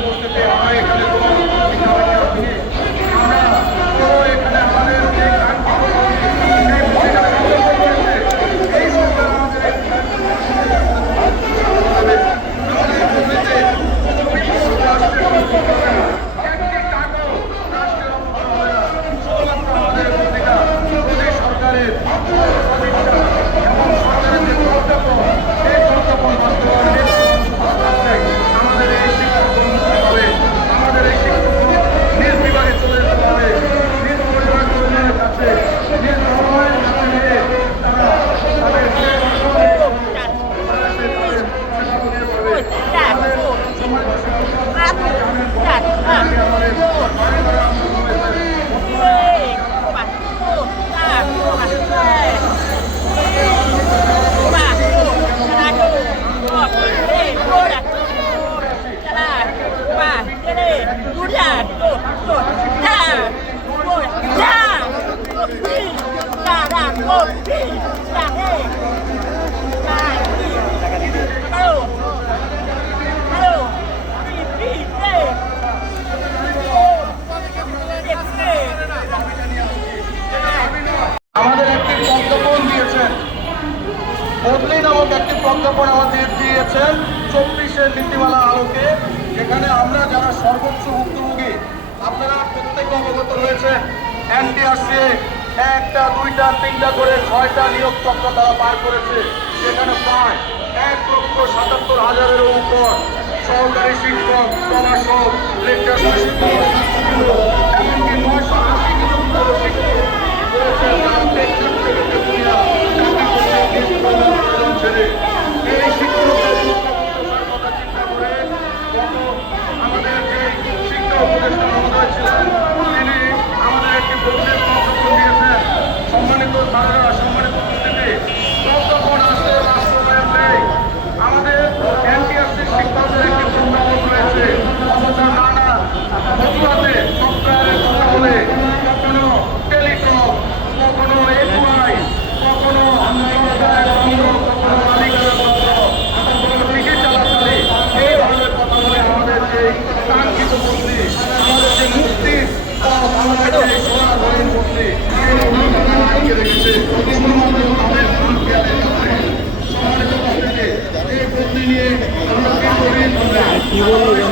পরবর্তীতে অনেক বদলি নামক একটি প্রজ্ঞাপন দিয়েছেন চব্বিশের নীতিমালা আলোকে। যেখানে আমরা যারা সর্বোচ্চ ভুক্তভোগী, আপনারা প্রত্যেকে অবগত রয়েছে এনটিআরসিএ একটা, দুইটা, তিনটা করে ছয়টা নিয়োগপত্র তারা পার করেছে। যেখানে পায় এক লক্ষ সাতাত্তর হাজারের উপর সহকারী শিক্ষক, প্রভাষক, লেকচার কি বলব?